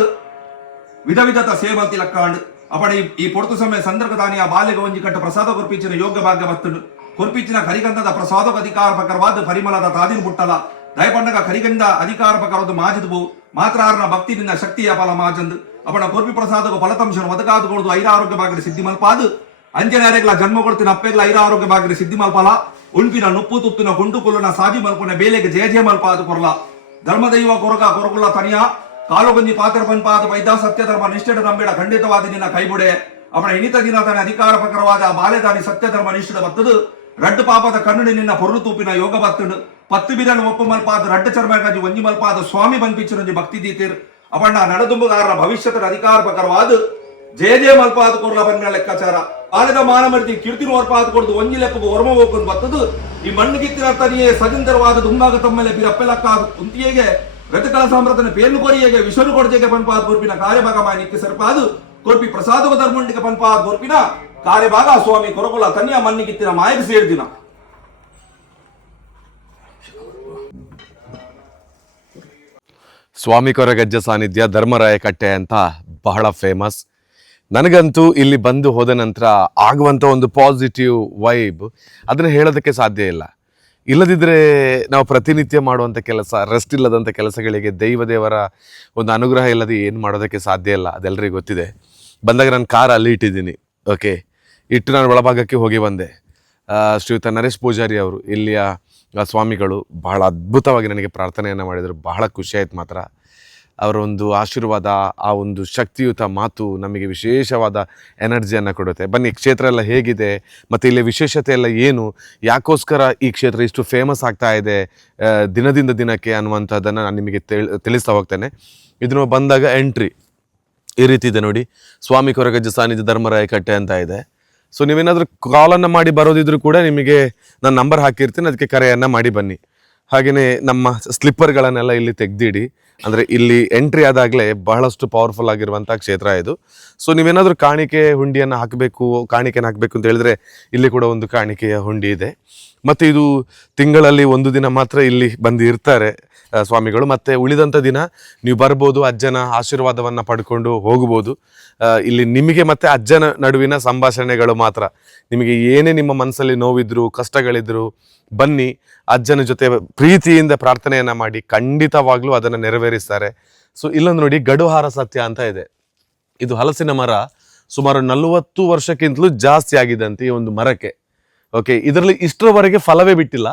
ವಿಧ ವಿಧದ ಸೇವೆ ಬಂತಿ ಲಕ್ಕಾಂಡ್ ಅಪಡ ಈ ಪೊರ್ತು ಸಮಯ ಸಂದರ್ಭ ತಾನೇ ಆ ಬಾಲ್ಯಗ ಒಂಜಿ ಕಟ್ಟ ಪ್ರಸಾದ ಕೊರ್ಪಿಚ್ಚಿನ ಯೋಗ್ಯ ಭಾಗ್ಯ ಬತ್ತನು ಕೊರ್ಪಿಚ್ಚಿನ ಕರಿಗಂಧದ ಪ್ರಸಾದಕ ಅಧಿಕಾರಪಕರವಾದ ಪರಿಮಳದ ತಾದಿನ ಬುಟ್ಟಲ ದಯಪಂಡಗ ಕರಿಗಂಧ ಅಧಿಕಾರಪಕರದು ಮಾಜಿದ್ಬು ಮಾತ್ರ ಭಕ್ತಿ ನಿನ್ನ ಶಕ್ತಿಯ ಫಲ ಮಾಜಂದ್ ಅವನ ಕೊರ್ಪಿ ಪ್ರಸಾದಕ ಫಲತಂಶನ ಒದಗಾದುಕೊಳ್ದು ಐರಾರೋಗ್ಯ ಭಾಗದ ಸಿದ್ಧಿ ಮಲ್ಪಾದು ಅಂಜನೆಯರೆಗ್ಲ ಜನ್ಮ ಕೊಡ್ತಿನ ಅಪ್ಪೆಗ್ಲ ಐರಾರೋಗ್ಯ ಭಾಗದ ಸಿದ್ಧಿ ಮಲ್ಪಾಲ ಉಳ್ಪಿನ ನುಪ್ಪು ತುಪ್ಪಿನ ಗುಂಡು ಕುಲ್ಲುನ ಸಾಜಿ ಮಲ್ಪುನ ಬೇಲೆಗೆ ಜಯ ಜಯ ಮಲ್ಪಾದು ಕೊರಲ ಧರ್ಮದೈವ ಕೊರಗ ಕೊರಗುಲ್ಲ ತನಿಯ ಕಾಲುಗಂಜಿ ಪಾತ್ರ ಪನ್ಪಾದ ವೈದ್ಯ ಸತ್ಯ ಧರ್ಮ ನಿಷ್ಠೆಡ ನಂಬೇಡ ಖಂಡಿತವಾದ ನಿನ್ನ ಕೈಬುಡೆ ಅವನ ಇನಿತ ದಿನ ತನ್ನ ಅಧಿಕಾರಪಕರವಾದ ಬಾಲೆದಾನಿ ಸತ್ಯ ಧರ್ಮ ನಿಷ್ಠೆಡ ಬತ್ತದು ರಡ್ಡು ಪಾಪದ ಕಣ್ಣುಡಿ ನಿನ್ನ ಪೊರ್ಲು ತೂಪಿನ ಯೋಗ ಬತ್ತುಂಡು ಪತ್ತು ಬಿರನು ಒಪ್ಪು ಮಲ್ಪಾದ ರಡ್ಡ ಚರ್ಮಗಾಜಿ ಒಂಜಿ ಮಲ್ಪಾದ ಸ್ವಾಮಿ ಬಂದ್ಪಿಚ್ಚು ಭಕ್ತಿ ದೀತಿರ್ ಅವಣ್ಣ ನಡೆದುಂಬುಗಾರರ ಭವಿಷ್ಯದ ಅಧಿಕಾರಪಕರವಾದ ಜಯ ಜಯ ಮಲ್ಪಾದ ಕೊರ್ಲ ಬಂದ ಲೆಕ್ಕಾಚಾರ ಆಲದ ಮಾನಮರ್ತಿ ಕೀರ್ತಿನ ಹೊರಪಾದ ಕೊಡ್ದು ಒಂಜಿ ಲೆಪ್ಪು ಒರ್ಮ ಹೋಗ್ಕೊಂಡು ಬತ್ತದು ಈ ಮಣ್ಣು ಕಿತ್ತಿನ ತನಿಯೇ ಸದಿಂದರವಾದ ದುಂಬಾಗ ತಮ್ಮಲೆ ಬಿರಪ್ಪೆಲಕ್ಕಾದ ಕುಂತಿಯೇಗೆ ರಥಕಲ ಸಾಮ್ರಾತನ ಪೇರ್ನು ಕೊರಿಯೇಗೆ ವಿಶ್ವನು ಕೊಡ್ಜೆಗೆ ಪನ್ಪಾದ ಕೊರ್ಪಿನ ಕಾರ್ಯಭಾಗ ಮಾನಿಕ್ಕೆ ಸರ್ಪಾದು ಕೊರ್ಪಿ ಪ್ರಸಾದಕ ಧರ್ಮಂಡಿಗೆ ಪನ್ಪಾದ ಕೊರ್ಪಿನ ಕಾರ್ಯಭಾಗ ಸ್ವಾಮಿ ಕೊರಕುಲ ತನಿಯ ಮಣ್ಣಿಗಿತ್ತಿನ ಮಾಯಗೆ ಸೇರ್ದಿನ ಸ್ವಾಮಿ ಕೊರಗಜ್ಜ ಸಾನ್ನಿಧ್ಯ ಧರ್ಮರಾಯ ಕಟ್ಟೆ ಅಂತ ಬಹಳ ಫೇಮಸ್. ನನಗಂತೂ ಇಲ್ಲಿ ಬಂದು ಹೋದ ನಂತರ ಆಗುವಂಥ ಒಂದು ಪಾಸಿಟಿವ್ ವೈಬ್ ಅದನ್ನು ಹೇಳೋದಕ್ಕೆ ಸಾಧ್ಯ ಇಲ್ಲ. ಇಲ್ಲದಿದ್ದರೆ ನಾವು ಪ್ರತಿನಿತ್ಯ ಮಾಡುವಂಥ ಕೆಲಸ, ರೆಸ್ಟ್ ಇಲ್ಲದಂಥ ಕೆಲಸಗಳಿಗೆ ದೇವರ ಒಂದು ಅನುಗ್ರಹ ಇಲ್ಲದೆ ಏನು ಮಾಡೋದಕ್ಕೆ ಸಾಧ್ಯ ಇಲ್ಲ, ಅದೆಲ್ಲರಿಗೂ ಗೊತ್ತಿದೆ. ಬಂದಾಗ ನಾನು ಕಾರ್ ಅಲ್ಲಿ ಇಟ್ಟಿದ್ದೀನಿ, ಓಕೆ, ಇಟ್ಟು ನಾನು ಒಳಭಾಗಕ್ಕೆ ಹೋಗಿ ಬಂದೆ. ಶ್ರೀಯುತ ನರೇಶ್ ಪೂಜಾರಿ ಅವರು, ಇಲ್ಲಿಯ ಸ್ವಾಮಿಗಳು, ಬಹಳ ಅದ್ಭುತವಾಗಿ ನನಗೆ ಪ್ರಾರ್ಥನೆಯನ್ನು ಮಾಡಿದರು. ಬಹಳ ಖುಷಿಯಾಯಿತು ಮಾತ್ರ. ಅವರ ಒಂದು ಆಶೀರ್ವಾದ, ಆ ಒಂದು ಶಕ್ತಿಯುತ ಮಾತು ನಮಗೆ ವಿಶೇಷವಾದ ಎನರ್ಜಿಯನ್ನು ಕೊಡುತ್ತೆ. ಬನ್ನಿ, ಕ್ಷೇತ್ರ ಎಲ್ಲ ಹೇಗಿದೆ ಮತ್ತು ಇಲ್ಲಿ ವಿಶೇಷತೆ ಎಲ್ಲ ಏನು, ಯಾಕೋಸ್ಕರ ಈ ಕ್ಷೇತ್ರ ಇಷ್ಟು ಫೇಮಸ್ ಆಗ್ತಾ ಇದೆ ದಿನದಿಂದ ದಿನಕ್ಕೆ ಅನ್ನುವಂಥದ್ದನ್ನು ನಾನು ನಿಮಗೆ ತಿಳಿಸ್ತಾ ಹೋಗ್ತೇನೆ. ಇದನ್ನು ಬಂದಾಗ ಎಂಟ್ರಿ ಈ ರೀತಿ ಇದೆ ನೋಡಿ, ಸ್ವಾಮಿ ಕೊರಗಜ್ಜ ಸಾನ್ನಿಧ್ಯ ಧರ್ಮರಾಯ ಕಟ್ಟೆ ಅಂತ ಇದೆ. ಸೊ ನೀವೇನಾದರೂ ಕಾಲನ್ನು ಮಾಡಿ ಬರೋದಿದ್ರು ಕೂಡ ನಿಮಗೆ ನಾನು ನಂಬರ್ ಹಾಕಿರ್ತೀನಿ, ಅದಕ್ಕೆ ಕರೆಯನ್ನು ಮಾಡಿ ಬನ್ನಿ. ಹಾಗೆಯೇ ನಮ್ಮ ಸ್ಲಿಪ್ಪರ್ಗಳನ್ನೆಲ್ಲ ಇಲ್ಲಿ ತೆಗೆದಿಡಿ. ಅಂದರೆ ಇಲ್ಲಿ ಎಂಟ್ರಿ ಆದಾಗಲೇ ಬಹಳಷ್ಟು ಪವರ್ಫುಲ್ ಆಗಿರುವಂಥ ಕ್ಷೇತ್ರ ಇದು. ಸೊ ನೀವೇನಾದರೂ ಕಾಣಿಕೆ ಹುಂಡಿಯನ್ನು ಕಾಣಿಕೆಯನ್ನು ಹಾಕಬೇಕು ಅಂತ ಹೇಳಿದ್ರೆ ಇಲ್ಲಿ ಕೂಡ ಒಂದು ಕಾಣಿಕೆಯ ಹುಂಡಿ ಇದೆ. ಮತ್ತು ಇದು ತಿಂಗಳಲ್ಲಿ ಒಂದು ದಿನ ಮಾತ್ರ ಇಲ್ಲಿ ಬಂದು ಇರ್ತಾರೆ ಸ್ವಾಮಿಗಳು. ಮತ್ತು ಉಳಿದಂಥ ದಿನ ನೀವು ಬರ್ಬೋದು, ಅಜ್ಜನ ಆಶೀರ್ವಾದವನ್ನು ಪಡ್ಕೊಂಡು ಹೋಗ್ಬೋದು. ಇಲ್ಲಿ ನಿಮಗೆ ಮತ್ತು ಅಜ್ಜನ ನಡುವಿನ ಸಂಭಾಷಣೆಗಳು ಮಾತ್ರ. ನಿಮಗೆ ಏನೇ ನಿಮ್ಮ ಮನಸ್ಸಲ್ಲಿ ನೋವಿದ್ರು, ಕಷ್ಟಗಳಿದ್ರು, ಬನ್ನಿ, ಅಜ್ಜನ ಜೊತೆ ಪ್ರೀತಿಯಿಂದ ಪ್ರಾರ್ಥನೆಯನ್ನು ಮಾಡಿ, ಖಂಡಿತವಾಗ್ಲೂ ಅದನ್ನು ನೆರವೇರಿಸ್ತಾರೆ. ಸೊ ಇಲ್ಲೊಂದು ನೋಡಿ, ಗಡುಹಾರ ಸತ್ಯ ಅಂತ ಇದೆ. ಇದು ಹಲಸಿನ ಮರ, ಸುಮಾರು 40 ವರ್ಷಕ್ಕಿಂತಲೂ ಜಾಸ್ತಿ ಆಗಿದಂತೆ ಈ ಒಂದು ಮರಕ್ಕೆ. ಓಕೆ, ಇದರಲ್ಲಿ ಇಷ್ಟರವರೆಗೆ ಫಲವೇ ಬಿಟ್ಟಿಲ್ಲ.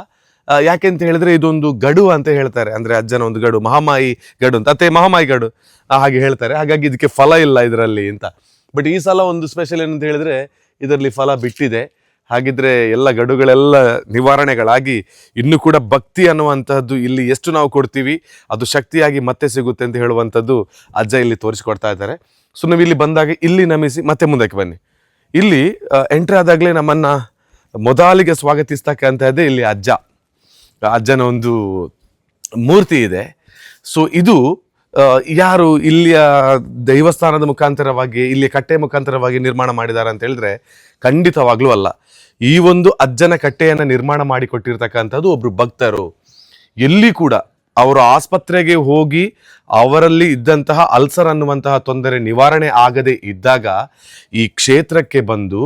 ಯಾಕೆಂತ ಹೇಳಿದ್ರೆ ಇದೊಂದು ಗಡು ಅಂತ ಹೇಳ್ತಾರೆ, ಅಂದ್ರೆ ಅಜ್ಜನ ಒಂದು ಗಡು, ಮಹಾಮಾಯಿ ಗಡು ಅಂತ, ಅತ್ತೆ ಮಹಾಮಾಯಿ ಗಡು ಹಾಗೆ ಹೇಳ್ತಾರೆ. ಹಾಗಾಗಿ ಇದಕ್ಕೆ ಫಲ ಇಲ್ಲ ಇದರಲ್ಲಿ ಅಂತ. ಬಟ್ ಈ ಸಲ ಒಂದು ಸ್ಪೆಷಲ್ ಏನಂತ ಹೇಳಿದ್ರೆ ಇದರಲ್ಲಿ ಫಲ ಬಿಟ್ಟಿದೆ. ಹಾಗಿದ್ರೆ ಎಲ್ಲ ಗಡುಗಳೆಲ್ಲ ನಿವಾರಣೆಗಳಾಗಿ ಇನ್ನು ಕೂಡ ಭಕ್ತಿ ಅನ್ನುವಂತಹದ್ದು ಇಲ್ಲಿ ಎಷ್ಟು ನಾವು ಕೊಡ್ತೀವಿ ಅದು ಶಕ್ತಿಯಾಗಿ ಮತ್ತೆ ಸಿಗುತ್ತೆ ಅಂತ ಹೇಳುವಂಥದ್ದು ಅಜ್ಜ ಇಲ್ಲಿ ತೋರಿಸಿಕೊಡ್ತಾ ಇದ್ದಾರೆ. ಸೊ ನಾವು ಇಲ್ಲಿ ಬಂದಾಗ ಇಲ್ಲಿ ನಮಿಸಿ ಮತ್ತೆ ಮುಂದಕ್ಕೆ ಬನ್ನಿ. ಇಲ್ಲಿ ಎಂಟ್ರಿ ಆದಾಗಲೇ ನಮ್ಮನ್ನ ಮೊದಲಿಗೆ ಸ್ವಾಗತಿಸ್ತಕ್ಕಂಥದ್ದೇ ಇಲ್ಲಿ ಅಜ್ಜನ ಒಂದು ಮೂರ್ತಿ ಇದೆ. ಸೊ ಇದು ಯಾರು ಇಲ್ಲಿಯ ದೈವಸ್ಥಾನದ ಮುಖಾಂತರವಾಗಿ, ಇಲ್ಲಿಯ ಕಟ್ಟೆಯ ಮುಖಾಂತರವಾಗಿ ನಿರ್ಮಾಣ ಮಾಡಿದ್ದಾರೆ ಅಂತ ಹೇಳಿದ್ರೆ ಖಂಡಿತವಾಗ್ಲೂ ಅಲ್ಲ. ಈ ಒಂದು ಅಜ್ಜನ ಕಟ್ಟೆಯನ್ನು ನಿರ್ಮಾಣ ಮಾಡಿಕೊಟ್ಟಿರ್ತಕ್ಕಂಥದ್ದು ಒಬ್ರು ಭಕ್ತರು. ಎಲ್ಲಿ ಕೂಡ ಅವರು ಆಸ್ಪತ್ರೆಗೆ ಹೋಗಿ ಅವರಲ್ಲಿ ಇದ್ದಂತಹ ಅಲ್ಸರ್ ಅನ್ನುವಂತಹ ತೊಂದರೆ ನಿವಾರಣೆ ಆಗದೆ ಇದ್ದಾಗ ಈ ಕ್ಷೇತ್ರಕ್ಕೆ ಬಂದು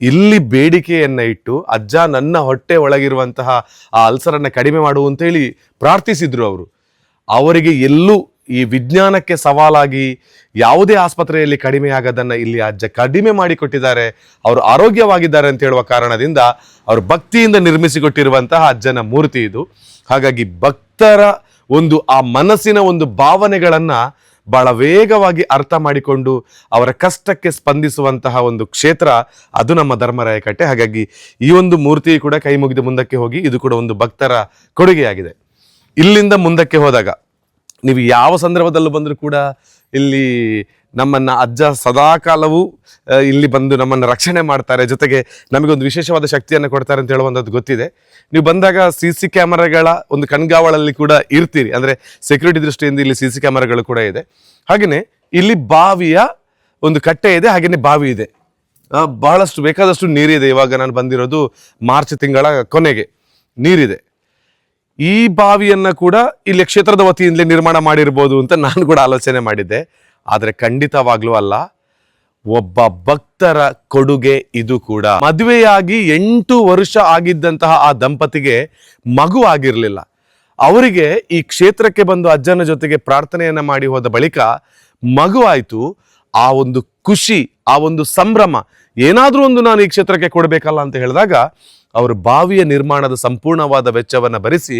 ಇಲ್ಲಿ ಬೇಡಿಕೆಯನ್ನ ಇಟ್ಟು ಅಜ್ಜ ನನ್ನ ಹೊಟ್ಟೆ ಒಳಗಿರುವಂತಹ ಆ ಅಲ್ಸರನ್ನು ಕಡಿಮೆ ಮಾಡು ಅಂತೇಳಿ ಪ್ರಾರ್ಥಿಸಿದ್ರು. ಅವರಿಗೆ ಎಲ್ಲೂ ಈ ವಿಜ್ಞಾನಕ್ಕೆ ಸವಾಲಾಗಿ ಯಾವುದೇ ಆಸ್ಪತ್ರೆಯಲ್ಲಿ ಕಡಿಮೆ ಆಗದನ್ನ ಇಲ್ಲಿ ಅಜ್ಜ ಕಡಿಮೆ ಮಾಡಿಕೊಟ್ಟಿದ್ದಾರೆ. ಅವರು ಆರೋಗ್ಯವಾಗಿದ್ದಾರೆ ಅಂತ ಹೇಳುವ ಕಾರಣದಿಂದ ಅವರು ಭಕ್ತಿಯಿಂದ ನಿರ್ಮಿಸಿಕೊಟ್ಟಿರುವಂತಹ ಅಜ್ಜನ ಮೂರ್ತಿ ಇದು. ಹಾಗಾಗಿ ಭಕ್ತರ ಒಂದು ಆ ಮನಸ್ಸಿನ ಒಂದು ಭಾವನೆಗಳನ್ನ ಬಹಳ ವೇಗವಾಗಿ ಅರ್ಥ ಮಾಡಿಕೊಂಡು ಅವರ ಕಷ್ಟಕ್ಕೆ ಸ್ಪಂದಿಸುವಂತಹ ಒಂದು ಕ್ಷೇತ್ರ ಅದು ನಮ್ಮ ಧರ್ಮರಾಯ ಕಟ್ಟೆ. ಹಾಗಾಗಿ ಈ ಒಂದು ಮೂರ್ತಿ ಕೂಡ ಕೈ ಮುಗಿದು ಮುಂದಕ್ಕೆ ಹೋಗಿ ಇದು ಕೂಡ ಒಂದು ಭಕ್ತರ ಕೊಡುಗೆಯಾಗಿದೆ. ಇಲ್ಲಿಂದ ಮುಂದಕ್ಕೆ ಹೋದಾಗ ನೀವು ಯಾವ ಸಂದರ್ಭದಲ್ಲೂ ಬಂದರೂ ಕೂಡ ಇಲ್ಲಿ ನಮ್ಮನ್ನ ಅಜ್ಜ ಸದಾಕಾಲವೂ ಇಲ್ಲಿ ಬಂದು ನಮ್ಮನ್ನು ರಕ್ಷಣೆ ಮಾಡ್ತಾರೆ, ಜೊತೆಗೆ ನಮಗೊಂದು ವಿಶೇಷವಾದ ಶಕ್ತಿಯನ್ನು ಕೊಡ್ತಾರೆ ಅಂತ ಹೇಳುವಂಥದ್ದು ಗೊತ್ತಿದೆ. ನೀವು ಬಂದಾಗ CC ಕ್ಯಾಮರಾಗಳ ಒಂದು ಕಣ್ಗಾವಳಲ್ಲಿ ಕೂಡ ಇರ್ತೀರಿ, ಅಂದರೆ ಸೆಕ್ಯೂರಿಟಿ ದೃಷ್ಟಿಯಿಂದ ಇಲ್ಲಿ CC ಕ್ಯಾಮರಾಗಳು ಕೂಡ ಇದೆ. ಹಾಗೆಯೇ ಇಲ್ಲಿ ಬಾವಿಯ ಒಂದು ಕಟ್ಟೆ ಇದೆ, ಹಾಗೆಯೇ ಬಾವಿ ಇದೆ, ಬಹಳಷ್ಟು ಬೇಕಾದಷ್ಟು ನೀರಿದೆ. ಇವಾಗ ನಾನು ಬಂದಿರೋದು ಮಾರ್ಚ್ ತಿಂಗಳ ಕೊನೆಗೆ, ನೀರಿದೆ. ಈ ಬಾವಿಯನ್ನ ಕೂಡ ಇಲ್ಲಿ ಕ್ಷೇತ್ರದ ವತಿಯಿಂದಲೇ ನಿರ್ಮಾಣ ಮಾಡಿರ್ಬೋದು ಅಂತ ನಾನು ಕೂಡ ಆಲೋಚನೆ ಮಾಡಿದ್ದೆ. ಆದರೆ ಖಂಡಿತವಾಗ್ಲೂ ಅಲ್ಲ, ಒಬ್ಬ ಭಕ್ತರ ಕೊಡುಗೆ ಇದು ಕೂಡ. ಮದುವೆಯಾಗಿ 8 ವರ್ಷ ಆಗಿದ್ದಂತಹ ಆ ದಂಪತಿಗೆ ಮಗು ಆಗಿರಲಿಲ್ಲ. ಅವರಿಗೆ ಈ ಕ್ಷೇತ್ರಕ್ಕೆ ಬಂದು ಅಜ್ಜನ ಜೊತೆಗೆ ಪ್ರಾರ್ಥನೆಯನ್ನ ಮಾಡಿ ಹೋದ ಬಳಿಕ ಮಗು ಆಯ್ತು. ಆ ಒಂದು ಖುಷಿ, ಆ ಒಂದು ಸಂಭ್ರಮ, ಏನಾದ್ರೂ ಒಂದು ನಾನು ಈ ಕ್ಷೇತ್ರಕ್ಕೆ ಕೊಡಬೇಕಲ್ಲ ಅಂತ ಹೇಳಿದಾಗ ಅವರು ಬಾವಿಯ ನಿರ್ಮಾಣದ ಸಂಪೂರ್ಣವಾದ ವೆಚ್ಚವನ್ನು ಭರಿಸಿ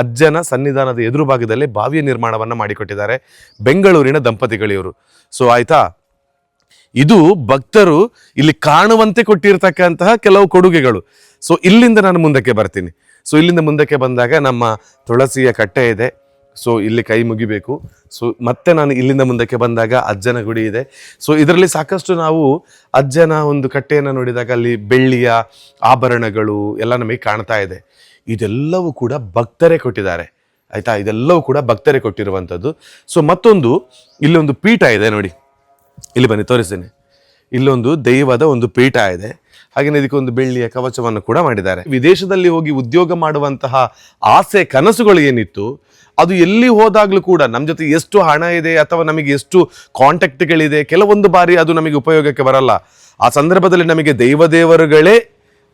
ಅಜ್ಜನ ಸನ್ನಿಧಾನದ ಎದುರು ಭಾಗದಲ್ಲಿ ಬಾವಿಯ ನಿರ್ಮಾಣವನ್ನ ಮಾಡಿಕೊಟ್ಟಿದ್ದಾರೆ ಬೆಂಗಳೂರಿನ ದಂಪತಿಗಳಿವರು. ಸೊ ಆಯ್ತಾ, ಇದು ಭಕ್ತರು ಇಲ್ಲಿ ಕಾಣುವಂತೆ ಕೊಟ್ಟಿರ್ತಕ್ಕಂತಹ ಕೆಲವು ಕೊಡುಗೆಗಳು. ಸೊ ಇಲ್ಲಿಂದ ನಾನು ಮುಂದಕ್ಕೆ ಬರ್ತೀನಿ. ಸೊ ಇಲ್ಲಿಂದ ಮುಂದಕ್ಕೆ ಬಂದಾಗ ನಮ್ಮ ತುಳಸಿಯ ಕಟ್ಟೆ ಇದೆ. ಸೊ ಇಲ್ಲಿ ಕೈ ಮುಗಿಬೇಕು. ಸೊ ಮತ್ತೆ ನಾನು ಇಲ್ಲಿಂದ ಮುಂದಕ್ಕೆ ಬಂದಾಗ ಅಜ್ಜನ ಗುಡಿ ಇದೆ. ಸೊ ಇದರಲ್ಲಿ ಸಾಕಷ್ಟು ನಾವು ಅಜ್ಜನ ಒಂದು ಕಟ್ಟೆಯನ್ನು ನೋಡಿದಾಗ ಅಲ್ಲಿ ಬೆಳ್ಳಿಯ ಆಭರಣಗಳು ಎಲ್ಲ ನಮಗೆ ಕಾಣ್ತಾ ಇದೆ. ಇದೆಲ್ಲವೂ ಕೂಡ ಭಕ್ತರೇ ಕೊಟ್ಟಿದ್ದಾರೆ, ಆಯ್ತಾ, ಇದೆಲ್ಲವೂ ಕೂಡ ಭಕ್ತರೇ ಕೊಟ್ಟಿರುವಂಥದ್ದು. ಸೊ ಮತ್ತೊಂದು ಇಲ್ಲೊಂದು ಪೀಠ ಇದೆ ನೋಡಿ, ಇಲ್ಲಿ ಬನ್ನಿ ತೋರಿಸ್ತೇನೆ. ಇಲ್ಲೊಂದು ದೈವದ ಒಂದು ಪೀಠ ಇದೆ. ಹಾಗೆಯೇ ಇದಕ್ಕೊಂದು ಬೆಳ್ಳಿಯ ಕವಚವನ್ನು ಕೂಡ ಮಾಡಿದ್ದಾರೆ. ವಿದೇಶದಲ್ಲಿ ಹೋಗಿ ಉದ್ಯೋಗ ಮಾಡುವಂತಹ ಆಸೆ ಕನಸುಗಳು ಏನಿತ್ತು ಅದು ಎಲ್ಲಿ ಹೋದಾಗ್ಲೂ ಕೂಡ ನಮ್ಮ ಜೊತೆ ಎಷ್ಟು ಹಣ ಇದೆ ಅಥವಾ ನಮಗೆ ಎಷ್ಟು ಕಾಂಟ್ಯಾಕ್ಟ್ಗಳಿದೆ, ಕೆಲವೊಂದು ಬಾರಿ ಅದು ನಮಗೆ ಉಪಯೋಗಕ್ಕೆ ಬರಲ್ಲ. ಆ ಸಂದರ್ಭದಲ್ಲಿ ನಮಗೆ ದೇವದೇವರುಗಳೇ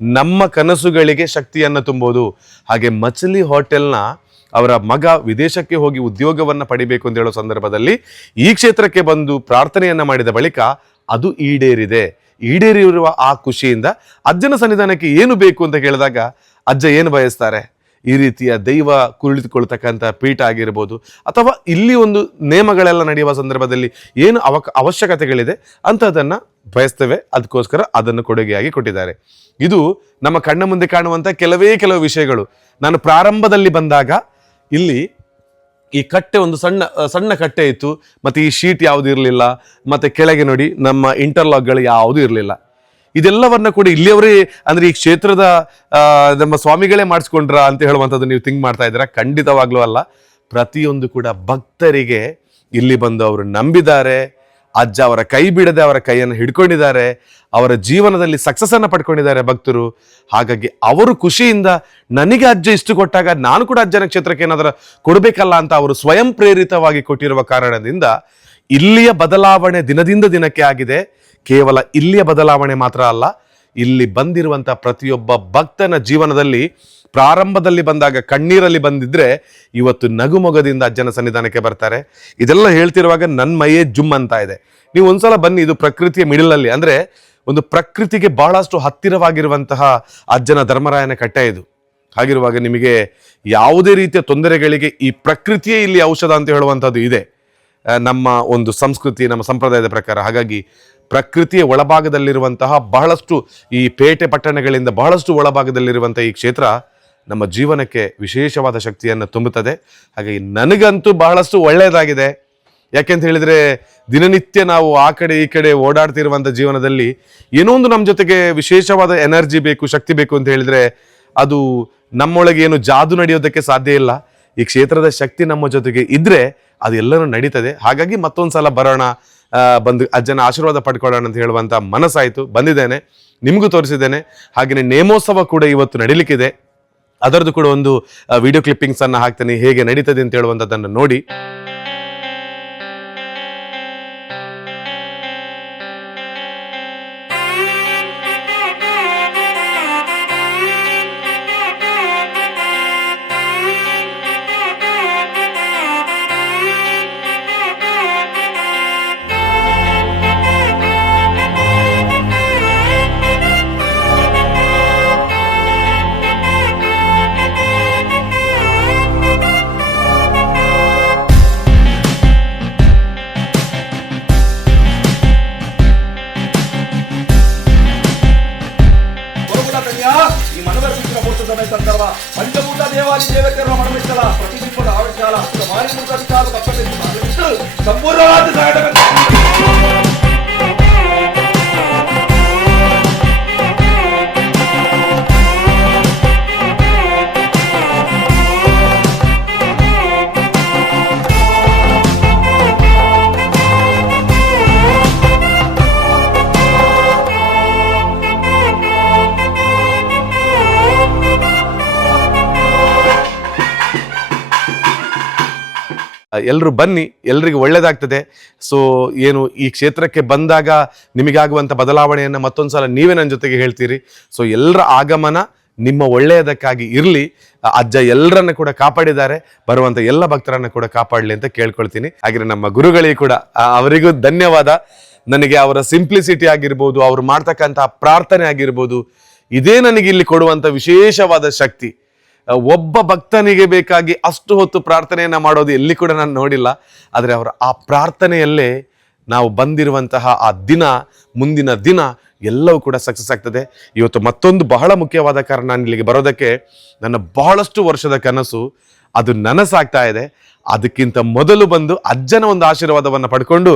ನಮ್ಮ ಕನಸುಗಳಿಗೆ ಶಕ್ತಿಯನ್ನು ತುಂಬೋದು. ಹಾಗೆ ಮಚಲಿ ಹೋಟೆಲ್ನ ಅವರ ಮಗ ವಿದೇಶಕ್ಕೆ ಹೋಗಿ ಉದ್ಯೋಗವನ್ನು ಪಡಿಬೇಕು ಅಂತ ಹೇಳೋ ಸಂದರ್ಭದಲ್ಲಿ ಈ ಕ್ಷೇತ್ರಕ್ಕೆ ಬಂದು ಪ್ರಾರ್ಥನೆಯನ್ನ ಮಾಡಿದ ಬಳಿಕ ಅದು ಈಡೇರಿರುವ ಆ ಖುಷಿಯಿಂದ ಅಜ್ಜನ ಸನ್ನಿಧಾನಕ್ಕೆ ಏನು ಬೇಕು ಅಂತ ಕೇಳಿದಾಗ ಅಜ್ಜ ಏನು ಬಯಸ್ತಾರೆ, ಈ ರೀತಿಯ ದೈವ ಕುಳಿತುಕೊಳ್ತಕ್ಕಂಥ ಪೀಠ ಆಗಿರ್ಬೋದು, ಅಥವಾ ಇಲ್ಲಿ ಒಂದು ನೇಮಗಳೆಲ್ಲ ನಡೆಯುವ ಸಂದರ್ಭದಲ್ಲಿ ಏನು ಅವಶ್ಯಕತೆಗಳಿದೆ ಅಂಥದ್ದನ್ನು ಬಯಸ್ತೇವೆ. ಅದಕ್ಕೋಸ್ಕರ ಅದನ್ನು ಕೊಡುಗೆಯಾಗಿ ಕೊಟ್ಟಿದ್ದಾರೆ. ಇದು ನಮ್ಮ ಕಣ್ಣ ಮುಂದೆ ಕಾಣುವಂಥ ಕೆಲವು ವಿಷಯಗಳು. ನಾನು ಪ್ರಾರಂಭದಲ್ಲಿ ಬಂದಾಗ ಇಲ್ಲಿ ಈ ಕಟ್ಟೆ ಒಂದು ಸಣ್ಣ ಕಟ್ಟೆ ಇತ್ತು, ಮತ್ತೆ ಈ ಶೀಟ್ ಯಾವುದು ಇರಲಿಲ್ಲ, ಮತ್ತೆ ಕೆಳಗೆ ನೋಡಿ ನಮ್ಮ ಇಂಟರ್ಲಾಕ್ಗಳು ಯಾವುದು ಇರಲಿಲ್ಲ. ಇದೆಲ್ಲವನ್ನ ಕೂಡ ಇಲ್ಲಿಯವರೇ ಅಂದ್ರೆ ಈ ಕ್ಷೇತ್ರದ ನಮ್ಮ ಸ್ವಾಮಿಗಳೇ ಮಾಡಿಸ್ಕೊಂಡ್ರ ಅಂತ ಹೇಳುವಂಥದ್ದು ನೀವು ಥಿಂಕ್ ಮಾಡ್ತಾ ಇದ್ದೀರಾ? ಖಂಡಿತವಾಗ್ಲೂ ಅಲ್ಲ. ಪ್ರತಿಯೊಂದು ಕೂಡ ಭಕ್ತರಿಗೆ ಇಲ್ಲಿ ಬಂದು ಅವರು ನಂಬಿದ್ದಾರೆ. ಅಜ್ಜ ಅವರ ಕೈ ಬಿಡದೆ ಅವರ ಕೈಯನ್ನು ಹಿಡ್ಕೊಂಡಿದ್ದಾರೆ. ಅವರ ಜೀವನದಲ್ಲಿ ಸಕ್ಸಸ್ ಅನ್ನು ಪಡ್ಕೊಂಡಿದ್ದಾರೆ ಭಕ್ತರು. ಹಾಗಾಗಿ ಅವರು ಖುಷಿಯಿಂದ ನನಗೆ ಅಜ್ಜ ಇಷ್ಟು ಕೊಟ್ಟಾಗ ನಾನು ಕೂಡ ಅಜ್ಜನ ಕ್ಷೇತ್ರಕ್ಕೆ ಏನಾದರೂ ಕೊಡಬೇಕಲ್ಲ ಅಂತ ಅವರು ಸ್ವಯಂ ಪ್ರೇರಿತವಾಗಿ ಕೊಟ್ಟಿರುವ ಕಾರಣದಿಂದ ಇಲ್ಲಿಯ ಬದಲಾವಣೆ ದಿನದಿಂದ ದಿನಕ್ಕೆ ಆಗಿದೆ. ಕೇವಲ ಇಲ್ಲಿಯ ಬದಲಾವಣೆ ಮಾತ್ರ ಅಲ್ಲ, ಇಲ್ಲಿ ಬಂದಿರುವಂಥ ಪ್ರತಿಯೊಬ್ಬ ಭಕ್ತನ ಜೀವನದಲ್ಲಿ ಪ್ರಾರಂಭದಲ್ಲಿ ಬಂದಾಗ ಕಣ್ಣೀರಲ್ಲಿ ಬಂದಿದ್ರೆ ಇವತ್ತು ನಗುಮೊಗದಿಂದ ಅಜ್ಜನ ಸನ್ನಿಧಾನಕ್ಕೆ ಬರ್ತಾರೆ. ಇದೆಲ್ಲ ಹೇಳ್ತಿರುವಾಗ ನನ್ನ ಮೈಯೇ ಜುಮ್ ಅಂತ ಇದೆ. ನೀವು ಒಂದ್ಸಲ ಬನ್ನಿ, ಇದು ಪ್ರಕೃತಿಯ ಮಿಡಲಲ್ಲಿ, ಅಂದ್ರೆ ಒಂದು ಪ್ರಕೃತಿಗೆ ಬಹಳಷ್ಟು ಹತ್ತಿರವಾಗಿರುವಂತಹ ಅಜ್ಜನ ಧರ್ಮರಾಯನ ಕಟ್ಟೆ ಇದು. ಹಾಗಿರುವಾಗ ನಿಮಗೆ ಯಾವುದೇ ರೀತಿಯ ತೊಂದರೆಗಳಿಗೆ ಈ ಪ್ರಕೃತಿಯೇ ಇಲ್ಲಿ ಔಷಧ ಅಂತ ಹೇಳುವಂಥದ್ದು ಇದೆ ನಮ್ಮ ಒಂದು ಸಂಸ್ಕೃತಿ, ನಮ್ಮ ಸಂಪ್ರದಾಯದ ಪ್ರಕಾರ. ಹಾಗಾಗಿ ಪ್ರಕೃತಿಯ ಒಳಭಾಗದಲ್ಲಿರುವಂತಹ ಬಹಳಷ್ಟು ಈ ಪೇಟೆ ಪಟ್ಟಣಗಳಿಂದ ಬಹಳಷ್ಟು ಒಳಭಾಗದಲ್ಲಿರುವಂತಹ ಈ ಕ್ಷೇತ್ರ ನಮ್ಮ ಜೀವನಕ್ಕೆ ವಿಶೇಷವಾದ ಶಕ್ತಿಯನ್ನು ತುಂಬುತ್ತದೆ. ಹಾಗಾಗಿ ನನಗಂತೂ ಬಹಳಷ್ಟು ಒಳ್ಳೆಯದಾಗಿದೆ. ಯಾಕೆಂತ ಹೇಳಿದರೆ ದಿನನಿತ್ಯ ನಾವು ಆ ಕಡೆ ಈ ಕಡೆ ಓಡಾಡ್ತಿರುವಂಥ ಜೀವನದಲ್ಲಿ ಏನೋ ಒಂದು ನಮ್ಮ ಜೊತೆಗೆ ವಿಶೇಷವಾದ ಎನರ್ಜಿ ಬೇಕು, ಶಕ್ತಿ ಬೇಕು ಅಂತ ಹೇಳಿದರೆ ಅದು ನಮ್ಮೊಳಗೆ ಏನು ಜಾದು ನಡೆಯೋದಕ್ಕೆ ಸಾಧ್ಯ ಇಲ್ಲ. ಈ ಕ್ಷೇತ್ರದ ಶಕ್ತಿ ನಮ್ಮ ಜೊತೆಗೆ ಇದ್ರೆ ಅದೆಲ್ಲನೂ ನಡೀತದೆ. ಹಾಗಾಗಿ ಮತ್ತೊಂದು ಸಲ ಬರೋಣ, ಬಂದು ಅಜ್ಜನ ಆಶೀರ್ವಾದ ಪಡ್ಕೊಳ್ಳೋಣ ಅಂತ ಹೇಳುವಂಥ ಮನಸ್ಸಾಯಿತು. ಬಂದಿದ್ದೇನೆ, ನಿಮಗೂ ತೋರಿಸಿದ್ದೇನೆ. ಹಾಗೆಯೇ ನೇಮೋತ್ಸವ ಕೂಡ ಇವತ್ತು ನಡೀಲಿಕ್ಕಿದೆ. ಅದರದ್ದು ಕೂಡ ಒಂದು ವಿಡಿಯೋ ಕ್ಲಿಪ್ಪಿಂಗ್ಸ್ ಅನ್ನು ಹಾಕ್ತೇನೆ, ಹೇಗೆ ನಡೀತದೆ ಅಂತ ಹೇಳುವಂಥದ್ದನ್ನು ನೋಡಿ. ಈ ಮನವರ್ತಿಸಿದ ಮೂರ್ತ ಸಮೇತ ಸರ್ವ ಪಂಚಭೂತ ದೇವಾದಿ ದೇವತೆಯರ ಮನಮಿಷ್ಟಲ ಪ್ರತಿಬಿಂಬದ ಆವಿಷ್ಕಾರ ಮಾರಿಮೂರ್ತ ಅಧಿಕಾರ ಸಂಪೂರ್ಣವಾದ ಎಲ್ಲರೂ ಬನ್ನಿ, ಎಲ್ರಿಗೂ ಒಳ್ಳೇದಾಗ್ತದೆ. ಸೊ ಏನು ಈ ಕ್ಷೇತ್ರಕ್ಕೆ ಬಂದಾಗ ನಿಮಗಾಗುವಂಥ ಬದಲಾವಣೆಯನ್ನು ಮತ್ತೊಂದು ಸಲ ನೀವೇ ನನ್ನ ಜೊತೆಗೆ ಹೇಳ್ತೀರಿ. ಸೊ ಎಲ್ಲರ ಆಗಮನ ನಿಮ್ಮ ಒಳ್ಳೆಯದಕ್ಕಾಗಿ ಇರಲಿ. ಅಜ್ಜ ಎಲ್ಲರನ್ನ ಕೂಡ ಕಾಪಾಡಿದ್ದಾರೆ, ಬರುವಂಥ ಎಲ್ಲ ಭಕ್ತರನ್ನು ಕೂಡ ಕಾಪಾಡಲಿ ಅಂತ ಕೇಳ್ಕೊಳ್ತೀನಿ. ಹಾಗೆ ನಮ್ಮ ಗುರುಗಳಿಗೆ ಕೂಡ ಅವರಿಗೂ ಧನ್ಯವಾದ. ನನಗೆ ಅವರ ಸಿಂಪ್ಲಿಸಿಟಿ ಆಗಿರ್ಬೋದು, ಅವ್ರು ಮಾಡ್ತಕ್ಕಂಥ ಪ್ರಾರ್ಥನೆ ಆಗಿರ್ಬೋದು, ಇದೇ ನನಗೆ ಇಲ್ಲಿ ಕೊಡುವಂಥ ವಿಶೇಷವಾದ ಶಕ್ತಿ. ಒಬ್ಬ ಭಕ್ತನಿಗೆ ಬೇಕಾಗಿ ಅಷ್ಟು ಹೊತ್ತು ಪ್ರಾರ್ಥನೆಯನ್ನ ಮಾಡೋದು ಎಲ್ಲಿ ಕೂಡ ನಾನು ನೋಡಿಲ್ಲ. ಆದರೆ ಅವರ ಆ ಪ್ರಾರ್ಥನೆಯಲ್ಲೇ ನಾವು ಬಂದಿರುವಂತಹ ಆ ದಿನ, ಮುಂದಿನ ದಿನ ಎಲ್ಲವೂ ಕೂಡ ಸಕ್ಸಸ್ ಆಗ್ತದೆ. ಇವತ್ತು ಮತ್ತೊಂದು ಬಹಳ ಮುಖ್ಯವಾದ ಕಾರಣ ನಾನು ಇಲ್ಲಿಗೆ ಬರೋದಕ್ಕೆ, ನನ್ನ ಬಹಳಷ್ಟು ವರ್ಷದ ಕನಸು ಅದು ನನಸಾಗ್ತಾ ಇದೆ. ಅದಕ್ಕಿಂತ ಮೊದಲು ಬಂದು ಅಜ್ಜನ ಒಂದು ಆಶೀರ್ವಾದವನ್ನು ಪಡ್ಕೊಂಡು,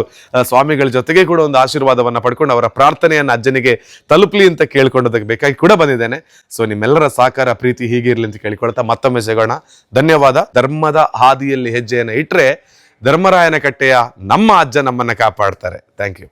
ಸ್ವಾಮಿಗಳ ಜೊತೆಗೆ ಕೂಡ ಒಂದು ಆಶೀರ್ವಾದವನ್ನು ಪಡ್ಕೊಂಡು ಅವರ ಪ್ರಾರ್ಥನೆಯನ್ನು ಅಜ್ಜನಿಗೆ ತಲುಪಲಿ ಅಂತ ಕೇಳ್ಕೊಂಡೋದಕ್ಕೆ ಬೇಕಾಗಿ ಕೂಡ ಬಂದಿದ್ದೇನೆ. ಸೊ ನಿಮ್ಮೆಲ್ಲರ ಸಹಕಾರ, ಪ್ರೀತಿ ಹೀಗೆ ಇರಲಿ ಅಂತ ಕೇಳಿಕೊಳ್ತಾ ಮತ್ತೊಮ್ಮೆ ಸಿಗೋಣ. ಧನ್ಯವಾದ. ಧರ್ಮದ ಹಾದಿಯಲ್ಲಿ ಹೆಜ್ಜೆಯನ್ನು ಇಟ್ಟರೆ ಧರ್ಮರಾಯನ ಕಟ್ಟೆಯ ನಮ್ಮ ಅಜ್ಜ ನಮ್ಮನ್ನ ಕಾಪಾಡ್ತಾರೆ. Thank you.